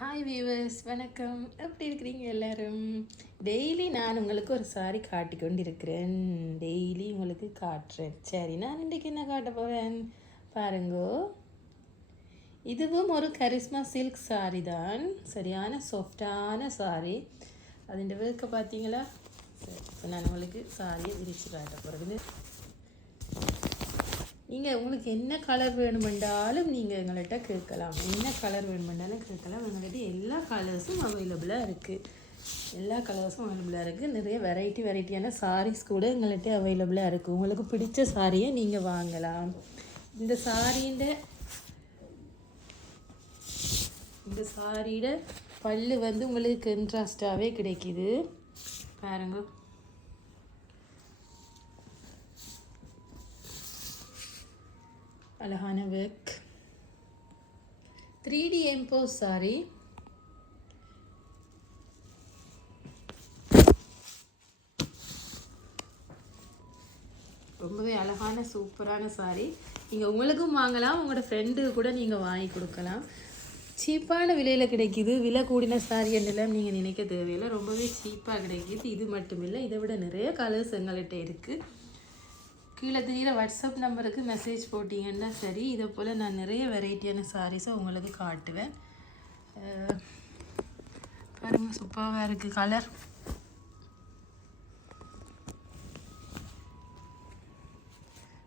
Hi viewers, வணக்கம். எப்படி இருக்கிறீங்க எல்லாரும்? டெய்லி நான் உங்களுக்கு ஒரு சாரி காட்டி கொண்டிருக்கிறேன். டெய்லி உங்களுக்கு காட்டுறேன். சரி, நான் இன்றைக்கு என்ன காட்ட போகிறேன் பாருங்கோ. இதுவும் ஒரு கரிஸ்மா சில்க் சாரி தான். சரியான சாஃப்டான சாரி. அதிൻ്റെ வேர்க்க பார்த்தீங்களா? சரி, இப்போ நான் உங்களுக்கு சாரியை விரித்து காட்ட போகிறேன். நீங்கள் உங்களுக்கு என்ன கலர் வேணுமென்றாலும் நீங்கள் எங்கள்கிட்ட கேட்கலாம். என்ன கலர் வேணுமென்றாலும் கேட்கலாம். எங்கள்கிட்ட எல்லா கலர்ஸும் அவைலபிளாக இருக்குது. எல்லா கலர்ஸும் அவைலபிளாக இருக்குது. நிறைய வெரைட்டியான சாரீஸ் கூட எங்கள்கிட்ட அவைலபிளாக இருக்குது. உங்களுக்கு பிடிச்ச சாரியை நீங்கள் வாங்கலாம். இந்த சாரியோட பல்லு வந்து உங்களுக்கு கண்ட்ராஸ்டாகவே கிடைக்கிது பாருங்க. அழகான ஒர்க் 3D எம்போஸ் சாரி. ரொம்பவே அழகான சூப்பரான சாரி. நீங்கள் உங்களுக்கும் வாங்கலாம், உங்களோட ஃப்ரெண்டுக்கு கூட நீங்கள் வாங்கி கொடுக்கலாம். சீப்பான விலையில் கிடைக்கிது. விலை கூடின சாரி என்றெல்லாம் நீங்கள் நினைக்க தேவையில்லை. ரொம்பவே சீப்பாக கிடைக்கிது. இது மட்டும் இல்லை, இதை விட நிறைய கலர்ஸ் எங்கள்கிட்ட இருக்குது. கீழே தெரிகிற வாட்ஸ்அப் நம்பருக்கு மெசேஜ் போட்டிங்கன்னா சரி, இதை போல் நான் நிறைய வெரைட்டியான சாரீஸை உங்களுக்கு காட்டுவேன். பாருங்கள், சூப்பராக இருக்குது கலர்.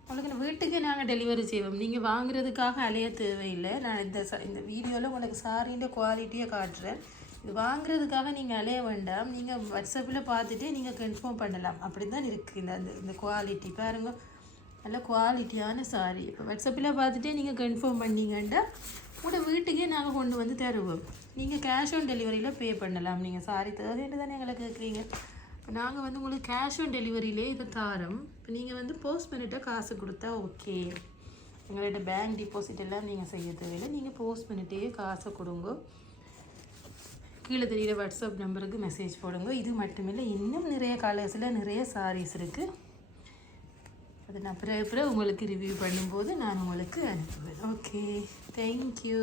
உங்களுக்கு வீட்டுக்கு நாங்கள் டெலிவரி செய்வோம். நீங்கள் வாங்குறதுக்காக அலைய தேவையில்லை. நான் இந்த வீடியோவில் உங்களுக்கு சாரியோட குவாலிட்டியை காட்டுறேன். இது வாங்குறதுக்காக நீங்கள் அலைய வேண்டாம். நீங்கள் வாட்ஸ்அப்பில் பார்த்துட்டு நீங்கள் கன்ஃபார்ம் பண்ணலாம். அப்படி தான் இருக்குது இந்த குவாலிட்டி. பாருங்கள், நல்ல குவாலிட்டியான சாரி. இப்போ வாட்ஸ்அப்பில் பார்த்துட்டு நீங்கள் கன்ஃபார்ம் பண்ணிங்கன்னா உங்களோட வீட்டுக்கே நாங்கள் கொண்டு வந்து தருவோம். நீங்கள் கேஷ் ஆன் டெலிவரியில் பே பண்ணலாம். நீங்கள் சாரி தேவைன்னு தானே எங்களை கேட்குறீங்க. இப்போ நாங்கள் வந்து உங்களுக்கு கேஷ் ஆன் டெலிவரியிலே இதை தாரோம். இப்போ நீங்கள் வந்து போஸ்ட் பண்ணிவிட்டு காசு கொடுத்தா ஓகே. எங்கள்கிட்ட பேங்க் டிபாசிட் எல்லாம் நீங்கள் செய்ய தேவையில்லை. நீங்கள் போஸ்ட் பண்ணிட்டே காசை கொடுங்க. கீழே தெரிகிற வாட்ஸ்அப் நம்பருக்கு மெசேஜ் போடுங்க. இது மட்டுமில்லை, இன்னும் நிறைய கலர்ஸில் நிறைய சாரீஸ் இருக்குது. அது நான் பிறகு உங்களுக்கு ரிவ்யூ பண்ணும்போது நான் உங்களுக்கு அனுப்புவேன். Okay, thank you.